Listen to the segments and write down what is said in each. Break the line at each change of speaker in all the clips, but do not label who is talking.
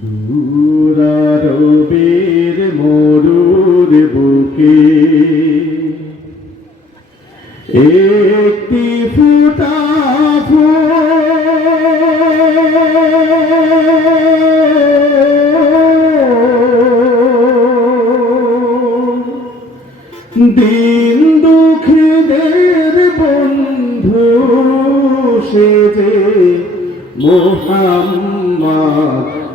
দূরারবের মোহাম্মদ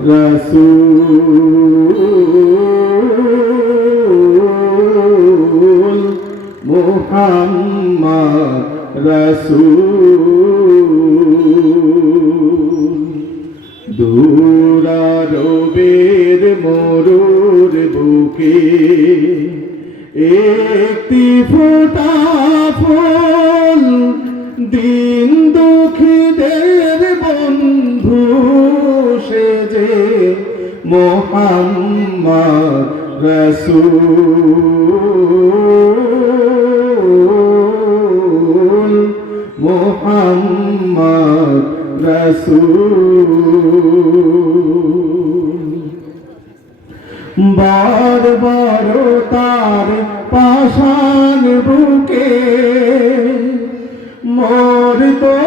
রসুল। মোহাম্মদ রসুল। মোহাম্মদ রসুল মোহাম্মদ রসুল বার বার তার পাশান বুকে মোর তো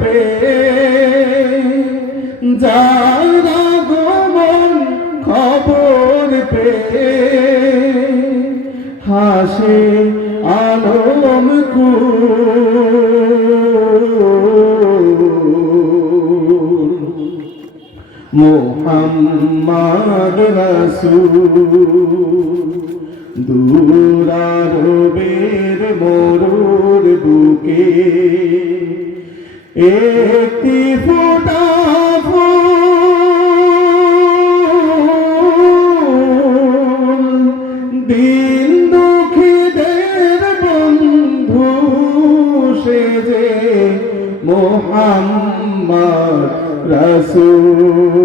পে যারা গোমন খবর পে। হাসে আলম কুল। মোহাম্মদ রসুল। দূরারবের মরুর বুকে। একটি ফোটা দিন দুঃখীদের বন্ধু সেজে মোহাম্মদ রসুল।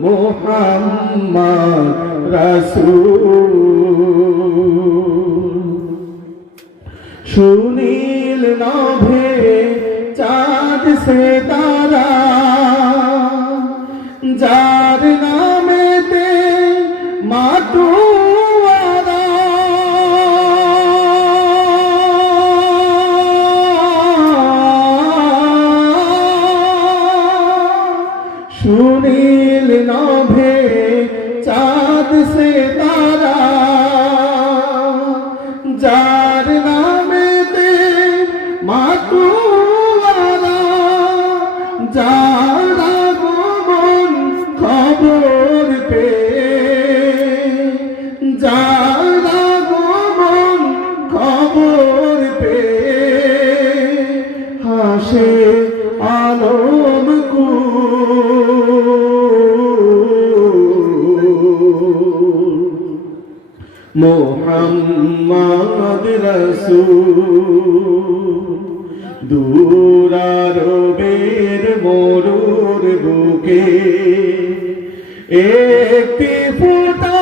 মোহাম্মদ রসুল। আছে মোহাম্মদ রসুল। দূরারবের মরুর বুকে একটি ফোটা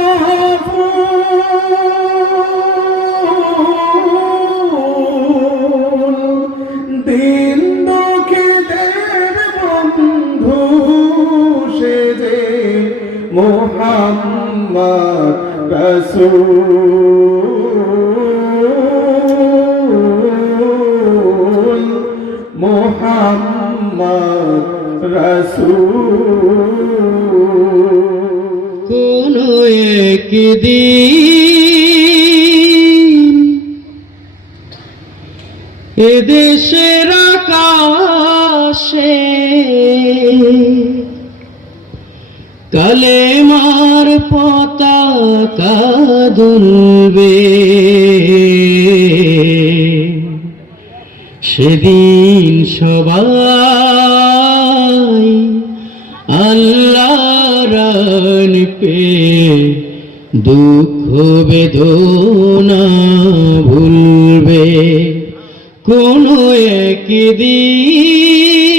দিন দুঃখীদের বন্ধু সেজে মোহাম্মদ রসুল মোহাম্মদ রসুল।
কোন একদিন এদেশের আকাশে কালেমার পতাকা দুলবে সেদিন সবাই আল্লাহ রান পে দুঃখ বেদনা ভুলবে। কোনো একদিন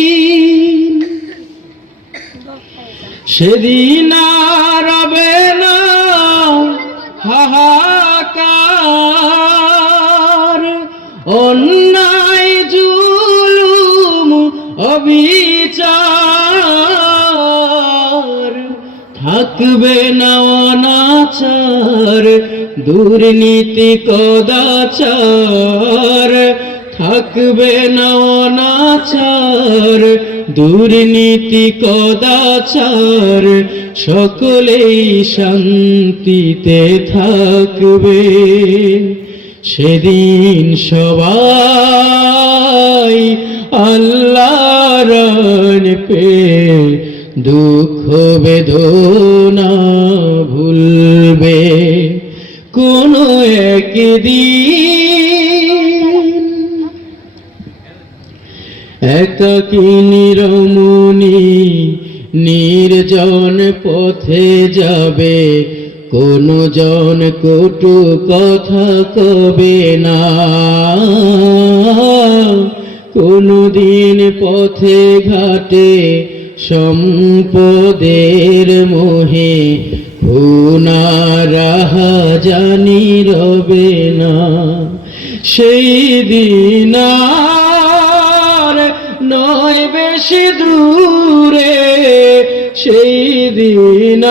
সেদিন রবে হাহাকার। অন্যায় জুলুম অবিচার। থাকবে না অনাচার দুর্নীতি কদাচার। থাকবে না অনাচার, দুর্নীতি কদাচার, সকলেই শান্তিতে থাকবে। সেদিন সবাই আল্লাহর পে দুঃখ বেদনা ভুলবে। কোনো একদিন একাকী নিরমণি, নির্জন পথে যাবে? কোন জন কটু কথা কবে না? কোনো দিন পথে ঘাটে সম্পদের মোহে রাহা জানি রবে না। সেই দিন বেশি দূরে, সেই দিন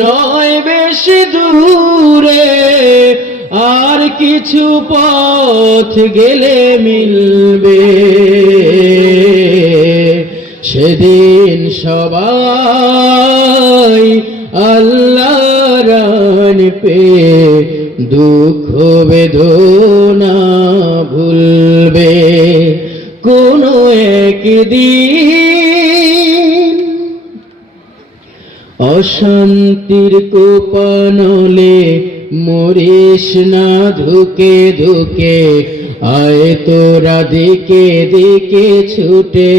নয় বেশি দূরে। আর কিছু পথ গেলে মিলবে। সেদিন সবাই আল্লাহ রান পে দুঃখ বেদনা কোনো একদিন অশান্তির কোপানলে মরিস না ধুকে ধুকে আয় তোরা দিকে দিকে ছুটে।